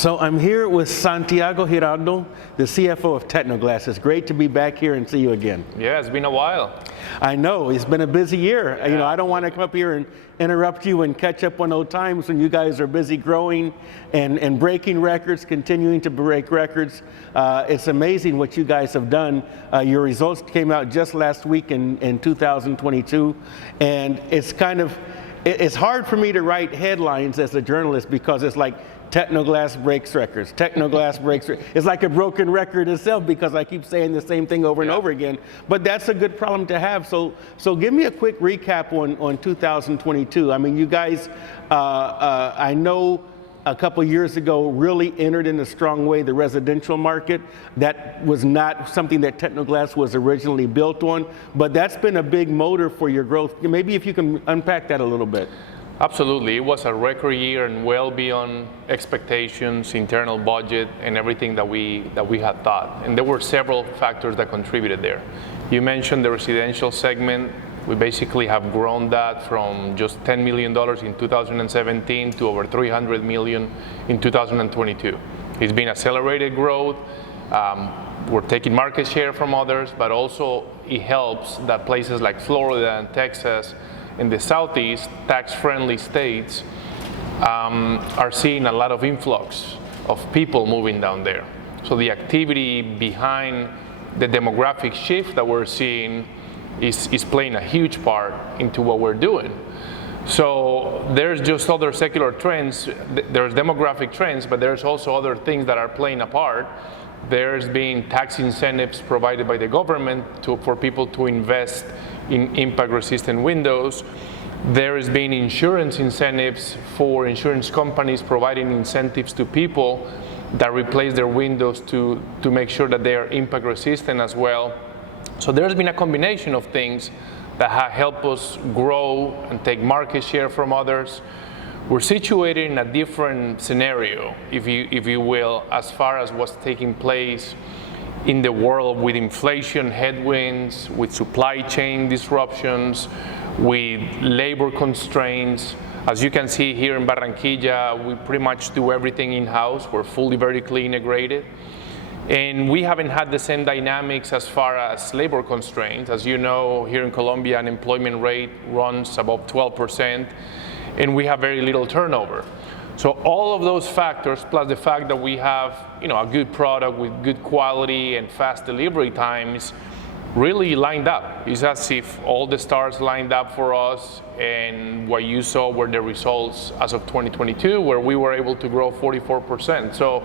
So I'm here with Santiago Giraldo, the CFO of Tecnoglass. It's great to be back here and see you again. Yeah, it's been a while. I know, it's been a busy year. Yeah. You know, I don't want to come up here and interrupt you and catch up on those times when you guys are busy growing and breaking records, continuing to break records. It's amazing what you guys have done. Your results came out just last week in 2022, and it's hard for me to write headlines as a journalist because it's like, Tecnoglass breaks records. Tecnoglass breaks records. It's like a broken record itself because I keep saying the same thing over and over again. But that's a good problem to have. So give me a quick recap on 2022. I mean, you guys, I know a couple years ago really entered in a strong way the residential market. That was not something that Tecnoglass was originally built on, but that's been a big motor for your growth. Maybe if you can unpack that a little bit. Absolutely. It was a record year and well beyond expectations, internal budget, and everything that we had thought. And there were several factors that contributed there. You mentioned the residential segment. We basically have grown that from just $10 million in 2017 to over $300 million in 2022. It's been accelerated growth. We're taking market share from others, but also it helps that places like Florida and Texas in the Southeast, tax-friendly states, are seeing a lot of influx of people moving down there. So the activity behind the demographic shift that we're seeing is playing a huge part into what we're doing. So there's just other secular trends. There's demographic trends, but there's also other things that are playing a part. There's been tax incentives provided by the government for people to invest in impact-resistant windows. There has been insurance incentives for insurance companies providing incentives to people that replace their windows to make sure that they are impact-resistant as well. So there's been a combination of things that have helped us grow and take market share from others. We're situated in a different scenario, if you will, as far as what's taking place in the world with inflation headwinds, with supply chain disruptions, with labor constraints. As you can see here in Barranquilla, we pretty much do everything in-house. We're fully vertically integrated. And we haven't had the same dynamics as far as labor constraints. As you know, here in Colombia, unemployment rate runs above 12%, and we have very little turnover. So all of those factors, plus the fact that we have, a good product with good quality and fast delivery times, really lined up. It's as if all the stars lined up for us, and what you saw were the results as of 2022, where we were able to grow 44%. So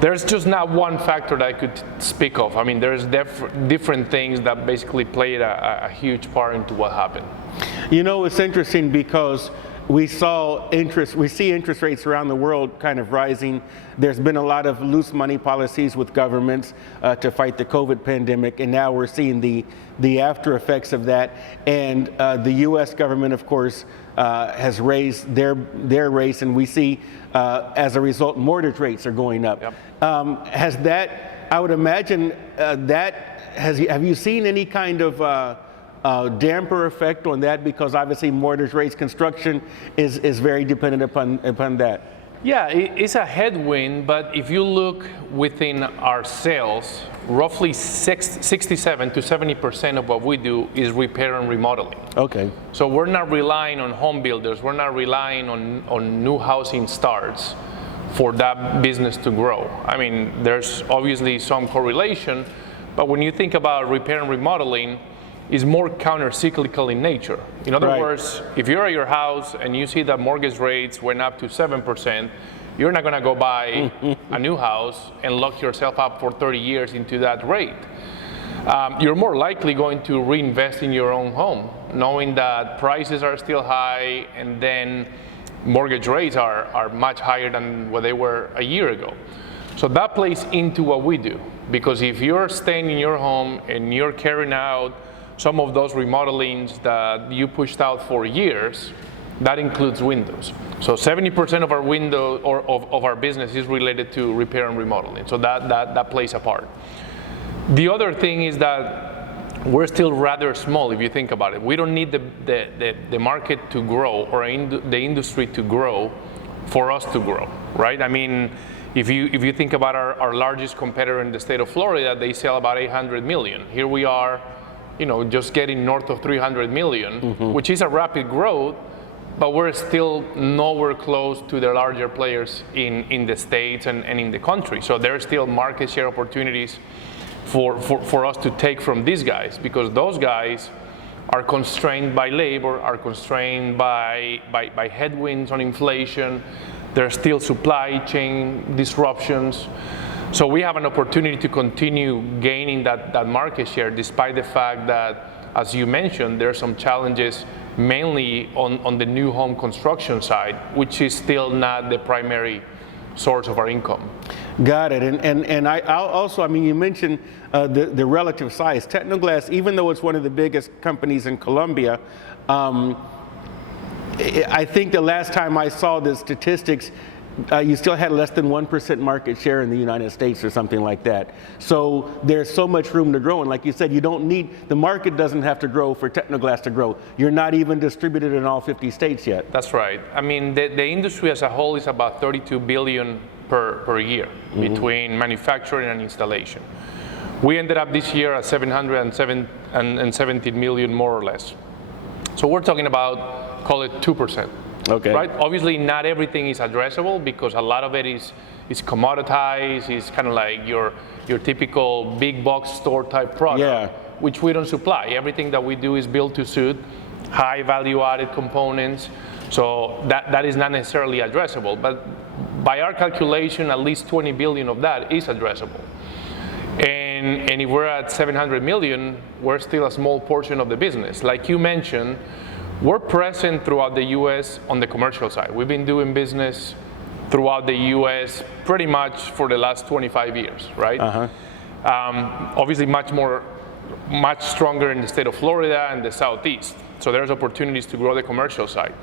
there's just not one factor that I could speak of. I mean, there's different things that basically played a huge part into what happened. It's interesting because we see interest rates around the world kind of rising. There's been a lot of loose money policies with governments to fight the COVID pandemic, and now we're seeing the after effects of that. And the U.S. government, of course, has raised their rates, and we see, as a result, mortgage rates are going up. Yep. Has that, I would imagine, have you seen any kind of damper effect on that, because obviously mortgage rates, construction is very dependent upon that? Yeah, it's a headwind, but if you look within our sales, roughly 67 to 70% of what we do is repair and remodeling. Okay. So we're not relying on home builders, we're not relying on new housing starts for that business to grow. I mean, there's obviously some correlation, but when you think about repair and remodeling, is more counter-cyclical in nature. In other words, if you're at your house and you see that mortgage rates went up to 7%, you're not gonna go buy a new house and lock yourself up for 30 years into that rate. You're more likely going to reinvest in your own home, knowing that prices are still high and then mortgage rates are much higher than what they were a year ago. So that plays into what we do, because if you're staying in your home and you're carrying out some of those remodelings that you pushed out for years, that includes windows. So 70% of our of our business is related to repair and remodeling. So that plays a part. The other thing is that we're still rather small if you think about it. We don't need the market to grow or the industry to grow for us to grow, right? I mean, if you think about our largest competitor in the state of Florida, they sell about 800 million. Here we are, just getting north of 300 million, which is a rapid growth, but we're still nowhere close to the larger players in the states and in the country. So there are still market share opportunities for us to take from these guys, because those guys are constrained by labor, are constrained by headwinds on inflation. There's still supply chain disruptions. So we have an opportunity to continue gaining that market share, despite the fact that, as you mentioned, there are some challenges mainly on the new home construction side, which is still not the primary source of our income. Got it. And I'll also, I mean, you mentioned the relative size. Tecnoglass, even though it's one of the biggest companies in Colombia, I think the last time I saw the statistics, you still had less than 1% market share in the United States or something like that. So there's so much room to grow. And like you said, you don't need, the market doesn't have to grow for Tecnoglass to grow. You're not even distributed in all 50 states yet. That's right. I mean, the industry as a whole is about 32 billion per year between manufacturing and installation. We ended up this year at 770 million, more or less. So we're talking about, call it 2%. Okay. Right? Obviously, not everything is addressable, because a lot of it is commoditized. It's kind of like your typical big box store type product, which we don't supply. Everything that we do is built to suit, high value added components. So that is not necessarily addressable. But by our calculation, at least 20 billion of that is addressable. And if we're at 700 million, we're still a small portion of the business. Like you mentioned, we're present throughout the U.S. on the commercial side. We've been doing business throughout the U.S. pretty much for the last 25 years, right? Obviously much stronger in the state of Florida and the Southeast. So there's opportunities to grow the commercial side.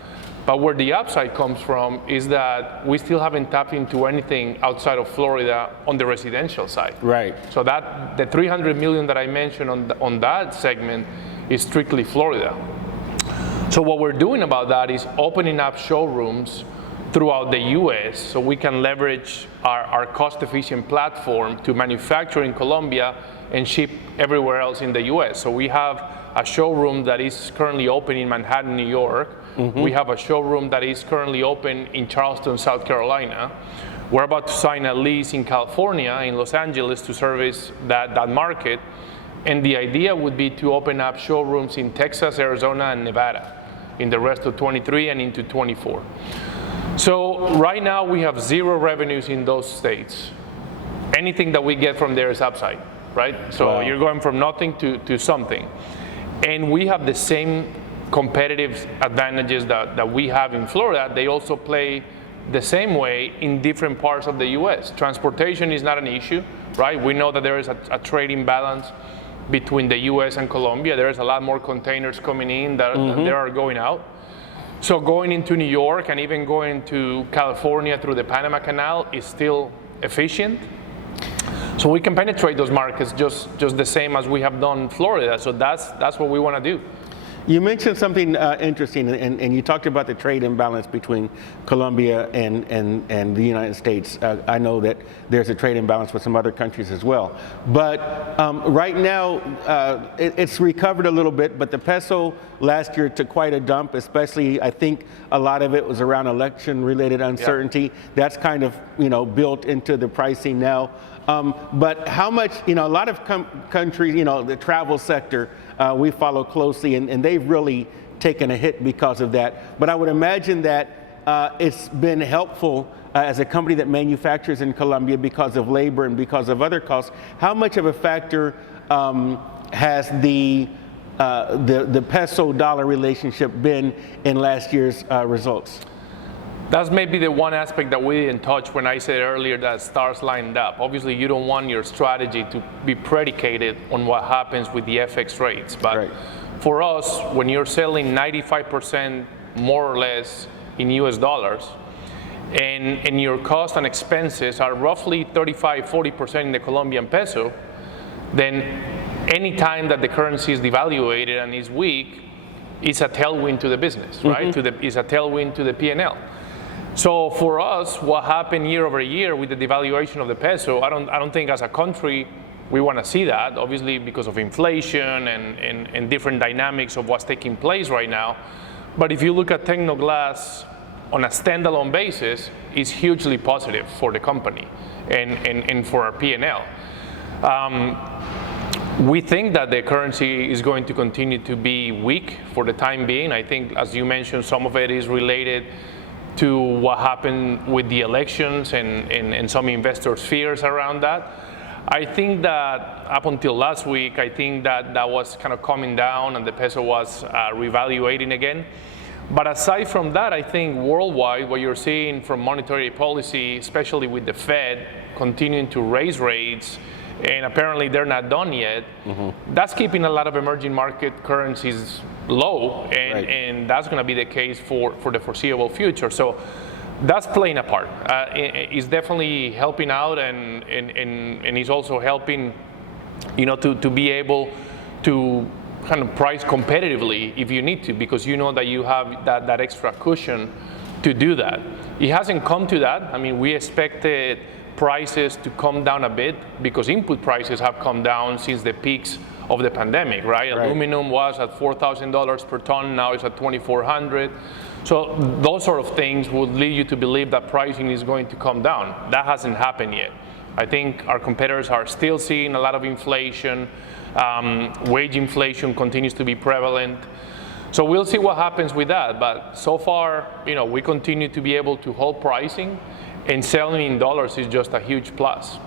But where the upside comes from is that we still haven't tapped into anything outside of Florida on the residential side. Right. So that the 300 million that I mentioned on that segment is strictly Florida. So what we're doing about that is opening up showrooms throughout the US so we can leverage our cost-efficient platform to manufacture in Colombia and ship everywhere else in the US. So we have a showroom that is currently open in Manhattan, New York. We have a showroom that is currently open in Charleston, South Carolina. We're about to sign a lease in California, in Los Angeles, to service that market. And the idea would be to open up showrooms in Texas, Arizona, and Nevada in the rest of 23 and into 24. So right now we have zero revenues in those states. Anything that we get from there is upside, right? So you're going from nothing to something. And we have the same competitive advantages that we have in Florida. They also play the same way in different parts of the US. Transportation is not an issue, right? We know that there is a trade imbalance between the US and Colombia. There's a lot more containers coming in than there are going out. So going into New York and even going to California through the Panama Canal is still efficient. So we can penetrate those markets just the same as we have done in Florida. So that's what we want to do. You mentioned something interesting, and you talked about the trade imbalance between Colombia and the United States. I know that there's a trade imbalance with some other countries as well. But right now, it's recovered a little bit, but the peso last year took quite a dump, especially I think a lot of it was around election-related uncertainty. Yeah. That's kind of built into the pricing now. But how much, a lot of countries, the travel sector, we follow closely, and they've really taken a hit because of that. But I would imagine that it's been helpful as a company that manufactures in Colombia because of labor and because of other costs. How much of a factor has the peso-dollar relationship been in last year's results? That's maybe the one aspect that we didn't touch when I said earlier that stars lined up. Obviously, you don't want your strategy to be predicated on what happens with the FX rates. But for us, when you're selling 95% more or less in US dollars, and your costs and expenses are roughly 35-40% in the Colombian peso, then any time that the currency is devaluated and is weak, it's a tailwind to the business, right? It's a tailwind to the P&L. So for us, what happened year over year with the devaluation of the peso, I don't think as a country we want to see that, obviously because of inflation and different dynamics of what's taking place right now. But if you look at Tecnoglass on a standalone basis, it's hugely positive for the company and for our P&L. We think that the currency is going to continue to be weak for the time being. I think, as you mentioned, some of it is related to what happened with the elections and some investors' fears around that. I think that up until last week, I think that was kind of coming down and the peso was revaluating again. But aside from that, I think worldwide, what you're seeing from monetary policy, especially with the Fed continuing to raise rates, and apparently they're not done yet, that's keeping a lot of emerging market currencies low, and that's going to be the case for the foreseeable future. So that's playing a part. It's definitely helping out, and it's also helping, to be able to kind of price competitively if you need to, because you know that you have that extra cushion to do that. It hasn't come to that. I mean, we expected prices to come down a bit because input prices have come down since the peaks of the pandemic, right? Aluminum was at $4,000 per ton, now it's at $2,400. So those sort of things would lead you to believe that pricing is going to come down. That hasn't happened yet. I think our competitors are still seeing a lot of inflation. Wage inflation continues to be prevalent. So we'll see what happens with that. But so far, we continue to be able to hold pricing, and selling in dollars is just a huge plus.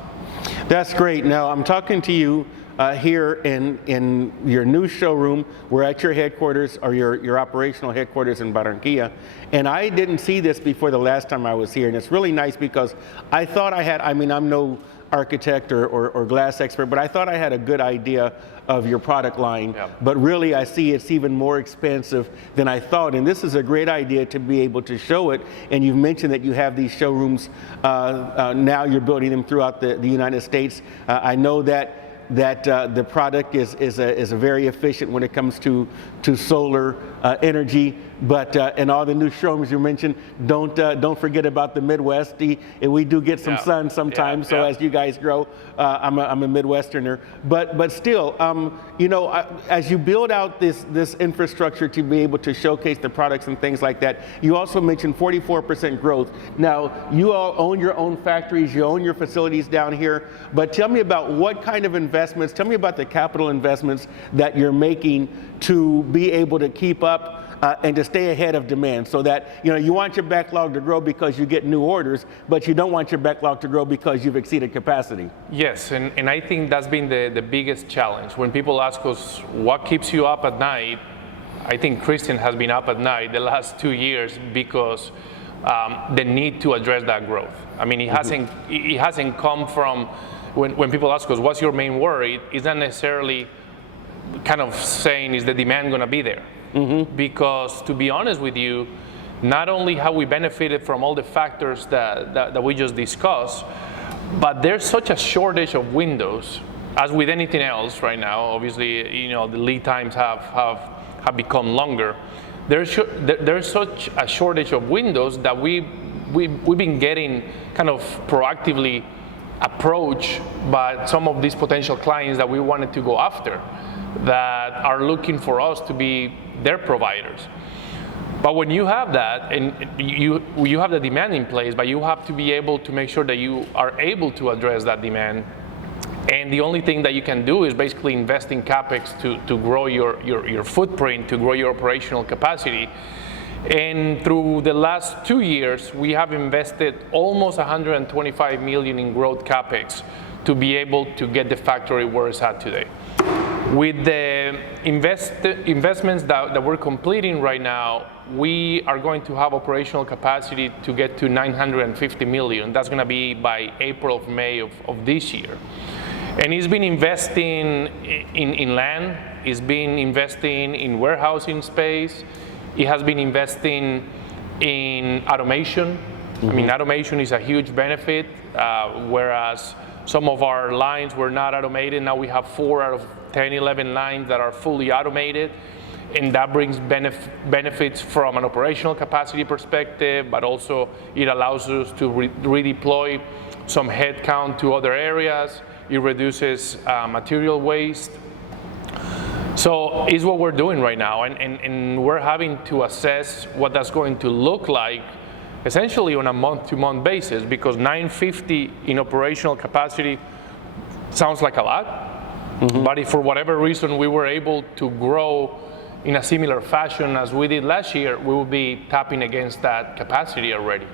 That's great. Now I'm talking to you here in your new showroom. We're at your headquarters, or your operational headquarters in Barranquilla. And I didn't see this before the last time I was here. And it's really nice because I thought I'm no architect or glass expert, but I thought I had a good idea of your product line. Yeah. But really I see it's even more expansive than I thought. And this is a great idea to be able to show it. And you've mentioned that you have these showrooms, now you're building them throughout the United States. I know that the product is a very efficient when it comes to solar energy. But in all the new showrooms you mentioned, don't forget about the Midwest. We do get some sun sometimes. So as you guys grow, I'm a Midwesterner. But still, as you build out this infrastructure to be able to showcase the products and things like that, you also mentioned 44% growth. Now you all own your own factories, you own your facilities down here. But tell me about what kind of investments. Tell me about the capital investments that you're making to be able to keep up and to stay ahead of demand, so that you want your backlog to grow because you get new orders, but you don't want your backlog to grow because you've exceeded capacity. Yes, and I think that's been the biggest challenge. When people ask us what keeps you up at night, I think Christian has been up at night the last 2 years because the need to address that growth. I mean, it hasn't come from when people ask us what's your main worry. It's not necessarily kind of saying is the demand going to be there. Because to be honest with you, not only have we benefited from all the factors that we just discussed, but there's such a shortage of windows, as with anything else right now. Obviously, the lead times have become longer. There's such a shortage of windows that we've been getting kind of proactively approached by some of these potential clients that we wanted to go after, that are looking for us to be their providers. But when you have that, and you have the demand in place, but you have to be able to make sure that you are able to address that demand. And the only thing that you can do is basically invest in CapEx to grow your footprint, to grow your operational capacity. And through the last 2 years, we have invested almost $125 million in growth CapEx to be able to get the factory where it's at today. With the investments that we're completing right now, we are going to have operational capacity to get to $950 million. That's going to be by April, May of this year. And it's been investing in land, it's been investing in warehousing space, it has been investing in automation. I mean, automation is a huge benefit, whereas some of our lines were not automated. Now we have 4 out of 10, 11 lines that are fully automated. and that brings benefits from an operational capacity perspective, but also it allows us to redeploy some headcount to other areas. It reduces material waste. So it's what we're doing right now, and we're having to assess what that's going to look like essentially on a month-to-month basis, because 950 in operational capacity sounds like a lot, but if for whatever reason we were able to grow in a similar fashion as we did last year, we will be tapping against that capacity already.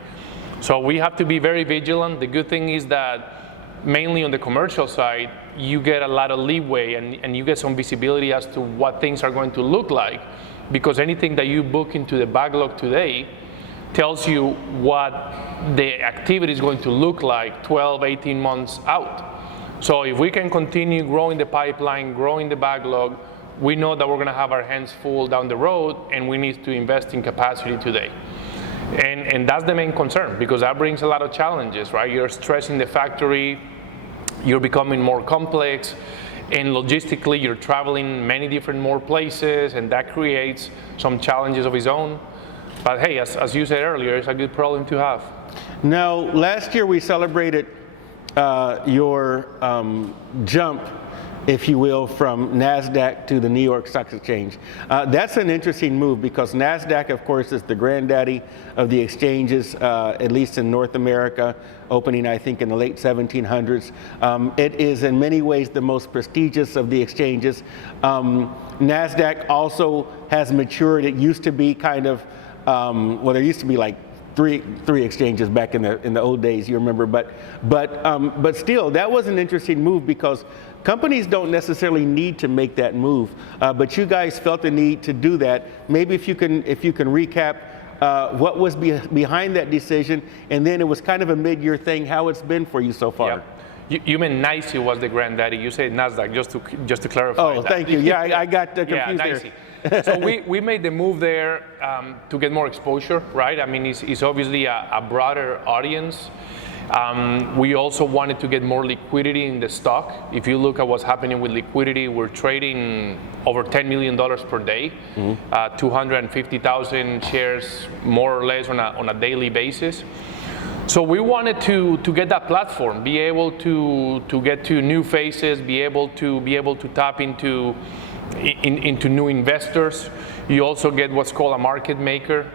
So we have to be very vigilant. The good thing is that mainly on the commercial side, you get a lot of leeway and you get some visibility as to what things are going to look like, because anything that you book into the backlog today tells you what the activity is going to look like 12, 18 months out. So if we can continue growing the pipeline, growing the backlog, we know that we're going to have our hands full down the road, and we need to invest in capacity today. And that's the main concern, because that brings a lot of challenges, right? You're stressing the factory, you're becoming more complex, and logistically you're traveling many different more places, and that creates some challenges of its own. But hey, as you said earlier, it's a good problem to have. Now, last year we celebrated your jump, if you will, from NASDAQ to the New York Stock Exchange. That's an interesting move, because NASDAQ, of course, is the granddaddy of the exchanges, at least in North America, opening, I think, in the late 1700s. It is in many ways the most prestigious of the exchanges. NASDAQ also has matured. It used to be kind of, well, there used to be like three exchanges back in the old days, you remember, but still, that was an interesting move, because companies don't necessarily need to make that move, but you guys felt the need to do that. Maybe if you can recap what was behind that decision, and then it was kind of a mid-year thing, how it's been for you so far. Yeah. You mean NYSE was the granddaddy? You said NASDAQ, just to clarify. Oh, that. Thank you. Yeah, I got confused NYSE. there. So we made the move there to get more exposure, right? I mean, it's obviously a broader audience. We also wanted to get more liquidity in the stock. If you look at what's happening with liquidity, we're trading over $10 million per day, 250,000 shares more or less on a daily basis. So we wanted to get that platform, be able to get to new faces, be able to tap into new investors. You also get what's called a market maker,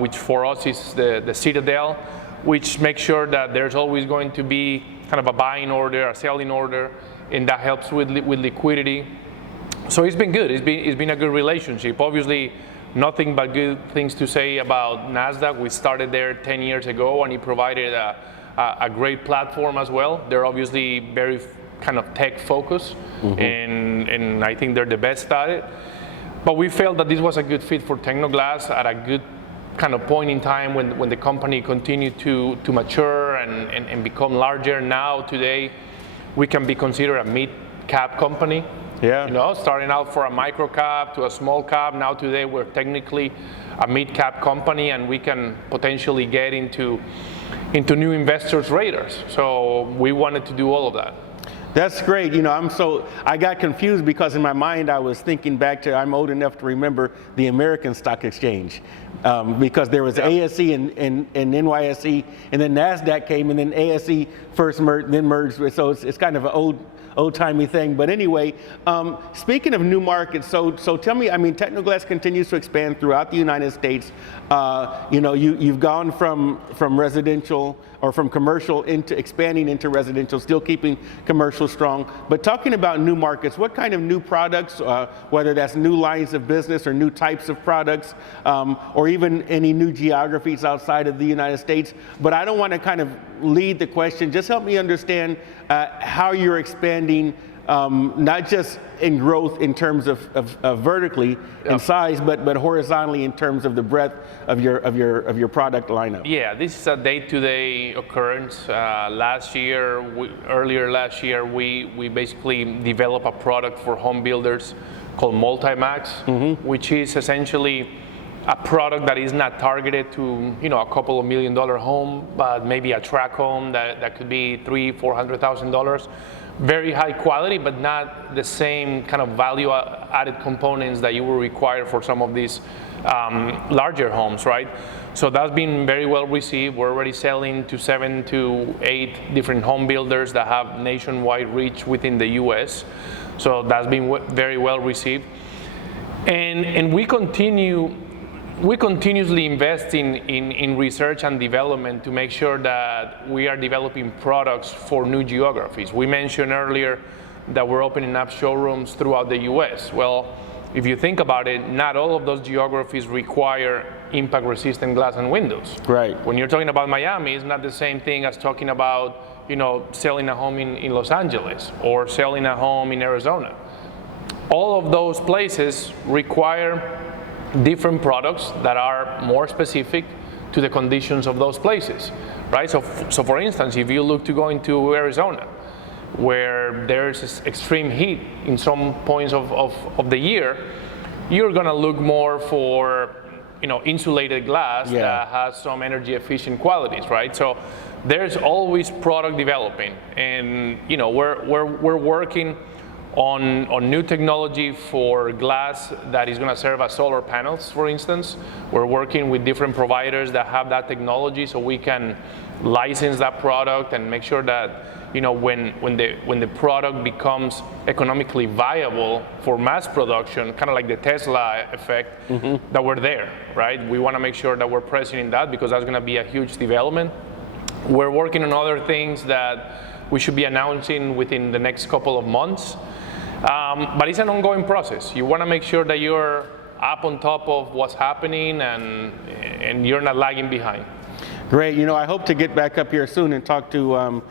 which for us is the Citadel, which makes sure that there's always going to be kind of a buying order, a selling order, and that helps with liquidity. So it's been good. It's been a good relationship. Obviously, nothing but good things to say about NASDAQ. We started there 10 years ago, and it provided a great platform as well. They're obviously very kind of tech focused, and I think they're the best at it. But we felt that this was a good fit for Tecnoglass at a good kind of point in time when the company continued to mature and become larger. Now today, we can be considered a mid-cap company. Yeah. You know, starting out for a micro cap to a small cap. Now today, we're technically a mid-cap company, and we can potentially get into new investors' radars. So we wanted to do all of that. That's great. You know, I got confused because in my mind I was thinking back to, I'm old enough to remember the American Stock Exchange, because there was ASE and NYSE, and then NASDAQ came, and then ASE first merged, then merged. So it's kind of an old-timey thing. But anyway, speaking of new markets, so tell me, I mean, Tecnoglass continues to expand throughout the United States. You know, you've gone from residential or from commercial into expanding into residential, still keeping commercial strong. But talking about new markets, what kind of new products, whether that's new lines of business or new types of products, or even any new geographies outside of the United States. But I don't want to kind of lead the question. Just help me understand how you're expanding, not just in growth in terms of vertically in size, but horizontally in terms of the breadth of your product lineup. Yeah, this is a day-to-day occurrence. Earlier last year, we basically developed a product for home builders called Multi-Max, which is essentially a product that is not targeted to, you know, a couple of $1 million home, but maybe a tract home that could be $300,000-$400,000. very high quality, but not the same kind of value-added components that you will require for some of these larger homes, right? So that's been very well received. We're already selling to 7 to 8 different home builders that have nationwide reach within the US. So that's been very well received. And we continuously invest in research and development to make sure that we are developing products for new geographies. We mentioned earlier that we're opening up showrooms throughout the US. Well, if you think about it, not all of those geographies require impact-resistant glass and windows. Right. When you're talking about Miami, it's not the same thing as talking about, selling a home in Los Angeles or selling a home in Arizona. All of those places require different products that are more specific to the conditions of those places, right? So for instance, if you look to go into Arizona, where there's extreme heat in some points of the year, you're gonna look more for insulated glass that has some energy efficient qualities, right? So there's always product developing, and we're working on new technology for glass that is going to serve as solar panels, for instance. We're working with different providers that have that technology, so we can license that product and make sure that when the product becomes economically viable for mass production, kind of like the Tesla effect, that we're there, right? We want to make sure that we're present in that, because that's going to be a huge development. We're working on other things that we should be announcing within the next couple of months. But it's an ongoing process. You want to make sure that you're up on top of what's happening and you're not lagging behind. Great. I hope to get back up here soon and talk to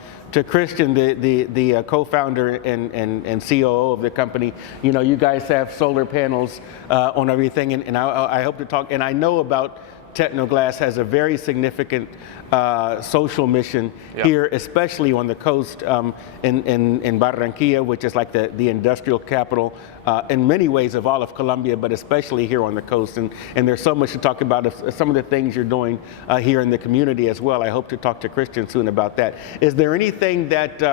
Christian, the co-founder and COO of the company. You guys have solar panels on everything, and I hope to talk. And I know about Tecnoglass has a very significant social mission here, especially on the coast in Barranquilla, which is like the industrial capital in many ways of all of Colombia, but especially here on the coast. And there's so much to talk about some of the things you're doing here in the community as well. I hope to talk to Christian soon about that. Is there anything that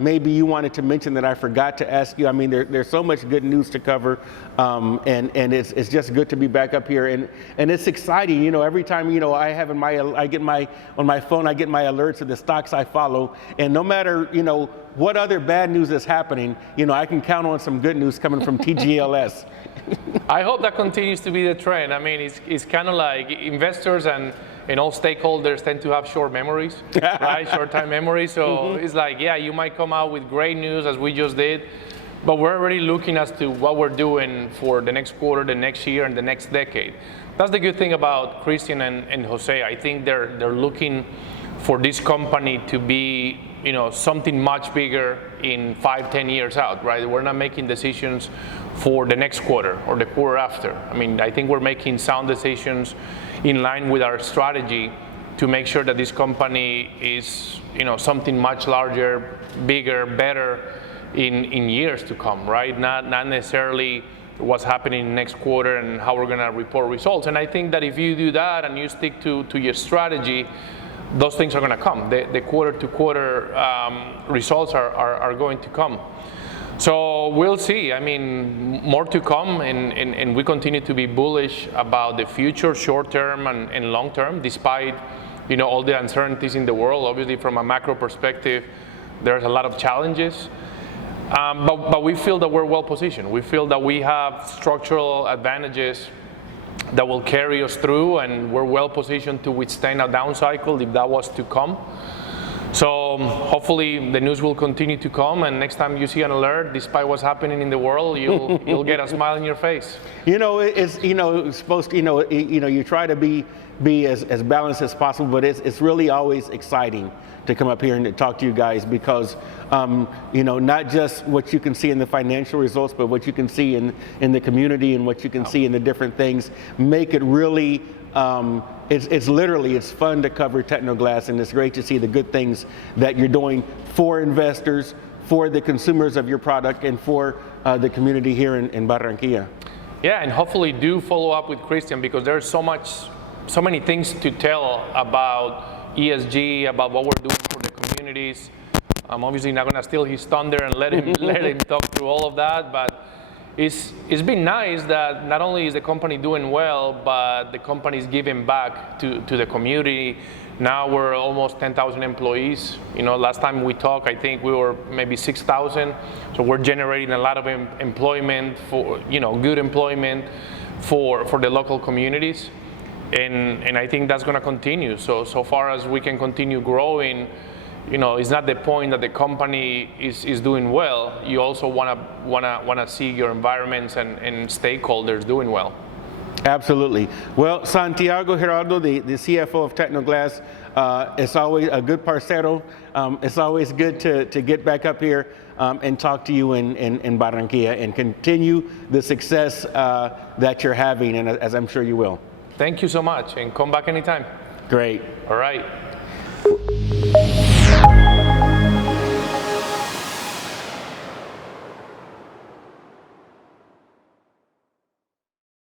maybe you wanted to mention that I forgot to ask you? I mean, there's so much good news to cover, and it's just good to be back up here, and it's exciting. Every time I get on my phone, I get my alerts of the stocks I follow, and no matter what other bad news is happening, I can count on some good news coming from TGLS. I hope that continues to be the trend. I mean, it's kind of like investors and all stakeholders tend to have short memories, right? Short-time memories. So it's like, you might come out with great news as we just did, but we're already looking as to what we're doing for the next quarter, the next year, and the next decade. That's the good thing about Christian and Jose. I think they're looking for this company to be something much bigger in 5-10 years out, right? We're not making decisions for the next quarter or the quarter after. I mean, I think we're making sound decisions in line with our strategy to make sure that this company is something much larger, bigger, better in years to come, right? Not necessarily what's happening next quarter and how we're going to report results. And I think that if you do that and you stick to your strategy, those things are going to come. The quarter-to-quarter results are going to come. So we'll see. I mean, more to come, and we continue to be bullish about the future, short-term and long-term, despite all the uncertainties in the world. Obviously, from a macro perspective, there's a lot of challenges. But we feel that we're well positioned. We feel that we have structural advantages that will carry us through, and we're well positioned to withstand a down cycle if that was to come. So hopefully the news will continue to come, and next time you see an alert, despite what's happening in the world, you'll get a smile on your face. It's supposed to, you try to be as balanced as possible, but it's really always exciting to come up here and to talk to you guys, because not just what you can see in the financial results, but what you can see in the community and what you can see in the different things make it really it's fun to cover Tecnoglass, and it's great to see the good things that you're doing for investors, for the consumers of your product, and for the community here in Barranquilla. Yeah, and hopefully do follow up with Christian, because there's so many things to tell about ESG, about what we're doing for the communities. I'm obviously not going to steal his thunder and let him talk through all of that, but it's been nice that not only is the company doing well, but the company is giving back to the community. Now we're almost 10,000 employees. Last time we talked, I think we were maybe 6,000. So we're generating a lot of employment for, good employment for the local communities. And I think that's going to continue. So far as we can continue growing, it's not the point that the company is doing well. You also want to see your environments and stakeholders doing well. Absolutely. Well, Santiago Giraldo, the CFO of Tecnoglass, it's always a good parcero. It's always good to get back up here and talk to you in Barranquilla and continue the success that you're having, and as I'm sure you will. Thank you so much, and come back anytime. Great. All right.